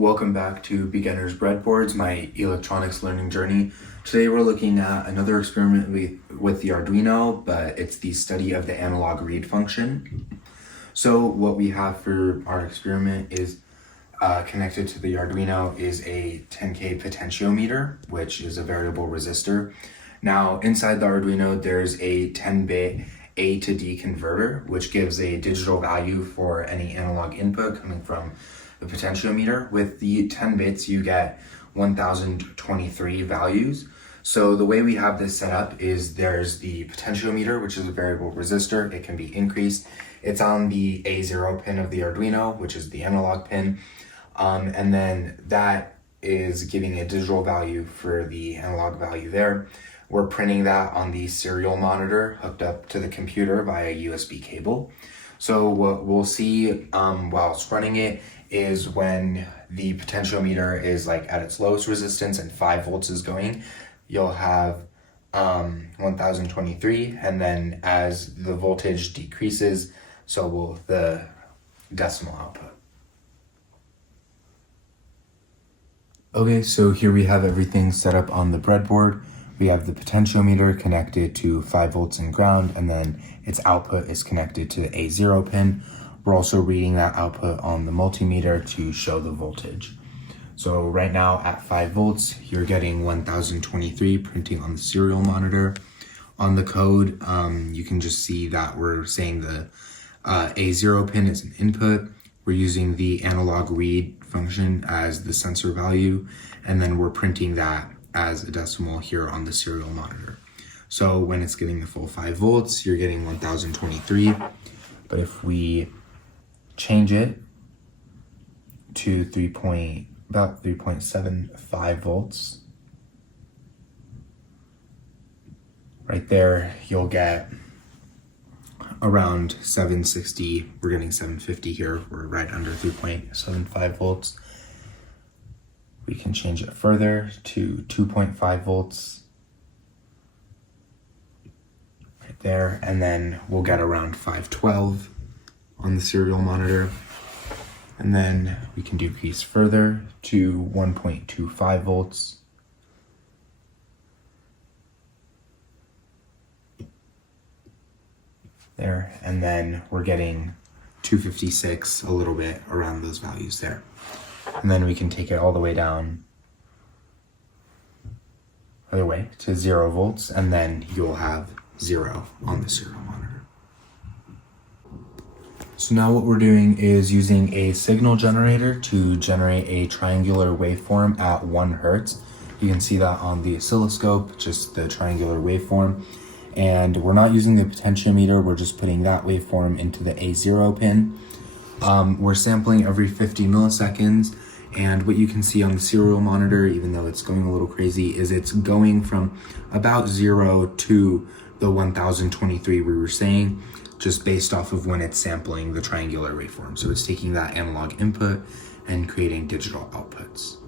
Welcome back to Beginner's Breadboards, my electronics learning journey. Today we're looking at another experiment with the Arduino, but it's the study of the analogRead function. So what we have for our experiment is connected to the Arduino is a 10K potentiometer, which is a variable resistor. Now inside the Arduino there's a 10-bit A to D converter, which gives a digital value for any analog input coming from the potentiometer. With the 10 bits, you get 1023 values. So the way we have this set up is there's the potentiometer, which is a variable resistor. It can be increased. It's on the A0 pin of the Arduino, which is the analog pin. And then that is giving a digital value for the analog value there. We're printing that on the serial monitor hooked up to the computer via USB cable. So what we'll see while it's running it is when the potentiometer is like at its lowest resistance and 5 volts is going, you'll have 1023, and then as the voltage decreases, so will the decimal output. Okay, so here we have everything set up on the breadboard. We have the potentiometer connected to 5 volts and ground, and then its output is connected to the A0 pin. We're also reading that output on the multimeter to show the voltage. So right now at 5 volts, you're getting 1023 printing on the serial monitor. On the code, you can just see that we're saying the A0 pin is an input. We're using the analogRead function as the sensor value, and then we're printing that as a decimal here on the serial monitor. So when it's getting the full 5 volts, you're getting 1023. But if we change it to about 3.75 volts, right there, you'll get around 760. We're getting 750 here. We're right under 3.75 volts. We can change it further to 2.5 volts right there, and then we'll get around 512 on the serial monitor. And then we can decrease further to 1.25 volts. There, and then we're getting 256, a little bit around those values there. And then we can take it all the way down other way to 0 volts, and then you'll have 0 on the serial monitor. So now what we're doing is using a signal generator to generate a triangular waveform at 1 hertz. You can see that on the oscilloscope, just the triangular waveform. And we're not using the potentiometer, we're just putting that waveform into the A0 pin. We're sampling every 50 milliseconds, and what you can see on the serial monitor, even though it's going a little crazy, is it's going from about 0 to the 1023 we were saying, just based off of when it's sampling the triangular waveform. So it's taking that analog input and creating digital outputs.